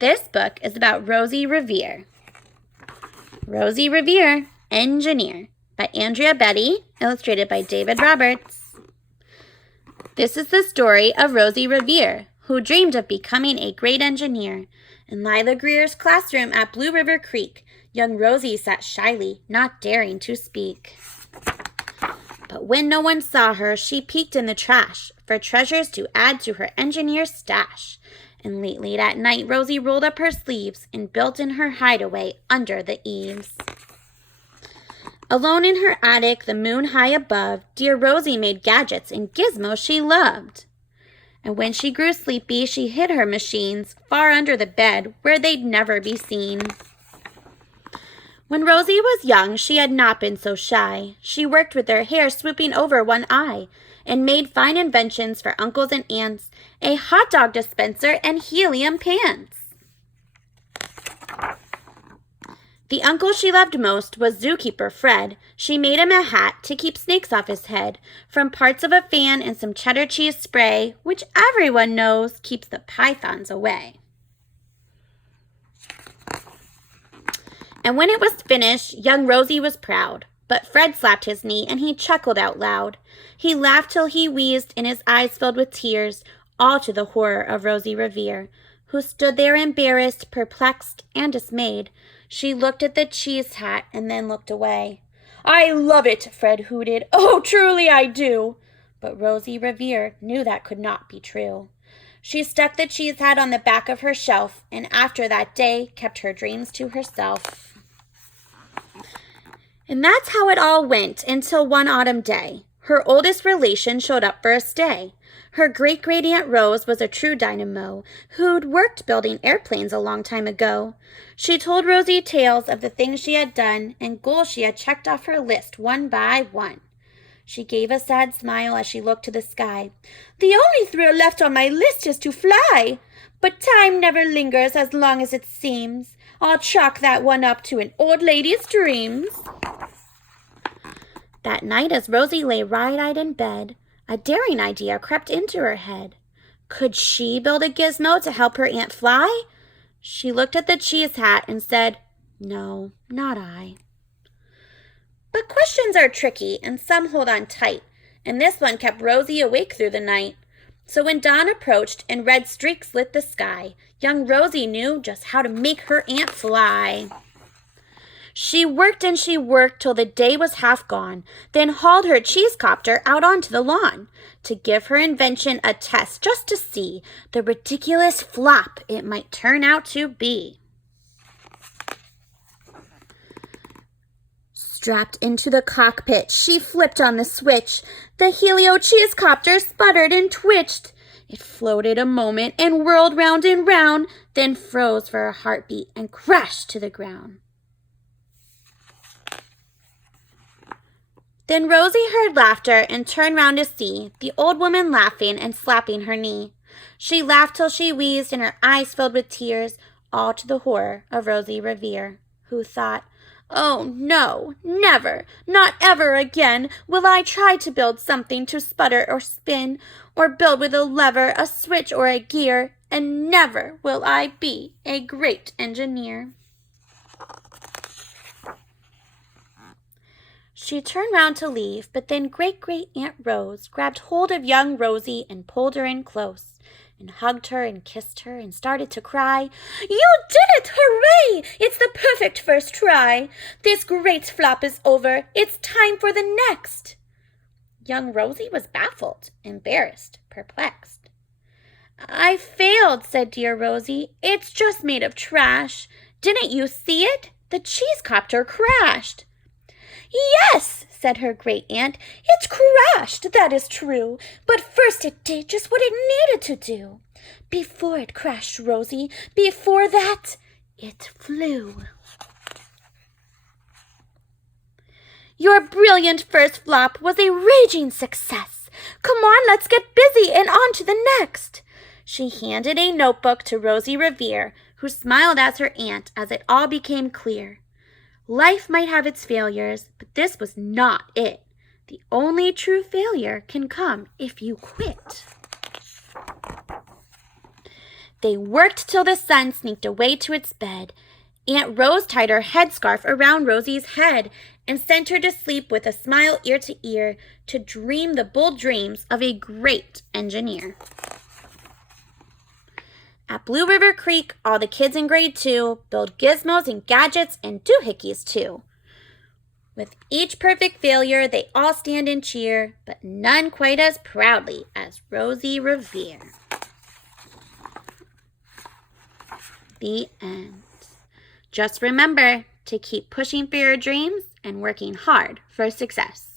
This book is about Rosie Revere. Rosie Revere, Engineer, by Andrea Betty, illustrated by David Roberts. This is the story of Rosie Revere, who dreamed of becoming a great engineer. In Lila Greer's classroom at Blue River Creek, young Rosie sat shyly, not daring to speak. But when no one saw her, she peeked in the trash for treasures to add to her engineer's stash. And late at night, Rosie rolled up her sleeves and built in her hideaway under the eaves. Alone in her attic, the moon high above, dear Rosie made gadgets and gizmos she loved. And when she grew sleepy, she hid her machines far under the bed where they'd never be seen. When Rosie was young, she had not been so shy. She worked with her hair swooping over one eye and made fine inventions for uncles and aunts, a hot dog dispenser and helium pants. The uncle she loved most was zookeeper Fred. She made him a hat to keep snakes off his head, from parts of a fan and some cheddar cheese spray, which everyone knows keeps the pythons away. And when it was finished, young Rosie was proud. But Fred slapped his knee, and he chuckled out loud. He laughed till he wheezed, and his eyes filled with tears, all to the horror of Rosie Revere, who stood there embarrassed, perplexed, and dismayed. She looked at the cheese hat, and then looked away. "I love it," Fred hooted. "Oh, truly I do." But Rosie Revere knew that could not be true. She stuck the cheese hat on the back of her shelf, and after that day kept her dreams to herself. And that's how it all went until one autumn day. Her oldest relation showed up for a stay. Her great-great-aunt Rose was a true dynamo who'd worked building airplanes a long time ago. She told Rosie tales of the things she had done and goals she had checked off her list one by one. She gave a sad smile as she looked to the sky. "The only thrill left on my list is to fly. But time never lingers as long as it seems. I'll chalk that one up to an old lady's dreams." That night, as Rosie lay wide-eyed in bed, a daring idea crept into her head. Could she build a gizmo to help her aunt fly? She looked at the cheese hat and said, "No, not I." But questions are tricky, and some hold on tight, and this one kept Rosie awake through the night. So when dawn approached and red streaks lit the sky, young Rosie knew just how to make her aunt fly. She worked and she worked till the day was half gone, then hauled her cheese copter out onto the lawn to give her invention a test just to see the ridiculous flop it might turn out to be. Strapped into the cockpit, she flipped on the switch. The helio cheese copter sputtered and twitched. It floated a moment and whirled round and round, then froze for a heartbeat and crashed to the ground. Then Rosie heard laughter and turned round to see the old woman laughing and slapping her knee. She laughed till she wheezed and her eyes filled with tears, all to the horror of Rosie Revere, who thought, "Oh, no, never, not ever again will I try to build something to sputter or spin, or build with a lever, a switch, or a gear, and never will I be a great engineer." She turned round to leave, but then great-great-aunt Rose grabbed hold of young Rosie and pulled her in close, and hugged her and kissed her and started to cry. "You did it! Hooray! It's the perfect first try! This great flop is over. It's time for the next." Young Rosie was baffled, embarrassed, perplexed. "I failed," said dear Rosie. "It's just made of trash. Didn't you see it? The cheese copter crashed." "Yes," said her great-aunt, "it crashed, that is true. But first it did just what it needed to do. Before it crashed, Rosie, before that, it flew." "Your brilliant first flop was a raging success. Come on, let's get busy and on to the next." She handed a notebook to Rosie Revere, who smiled as her aunt as it all became clear. Life might have its failures, but this was not it. The only true failure can come if you quit. They worked till the sun sneaked away to its bed. Aunt Rose tied her headscarf around Rosie's head and sent her to sleep with a smile ear to ear to dream the bold dreams of a great engineer. At Blue River Creek, all the kids in grade 2 build gizmos and gadgets and doohickeys too. With each perfect failure, they all stand and cheer, but none quite as proudly as Rosie Revere. The end. Just remember to keep pushing for your dreams and working hard for success.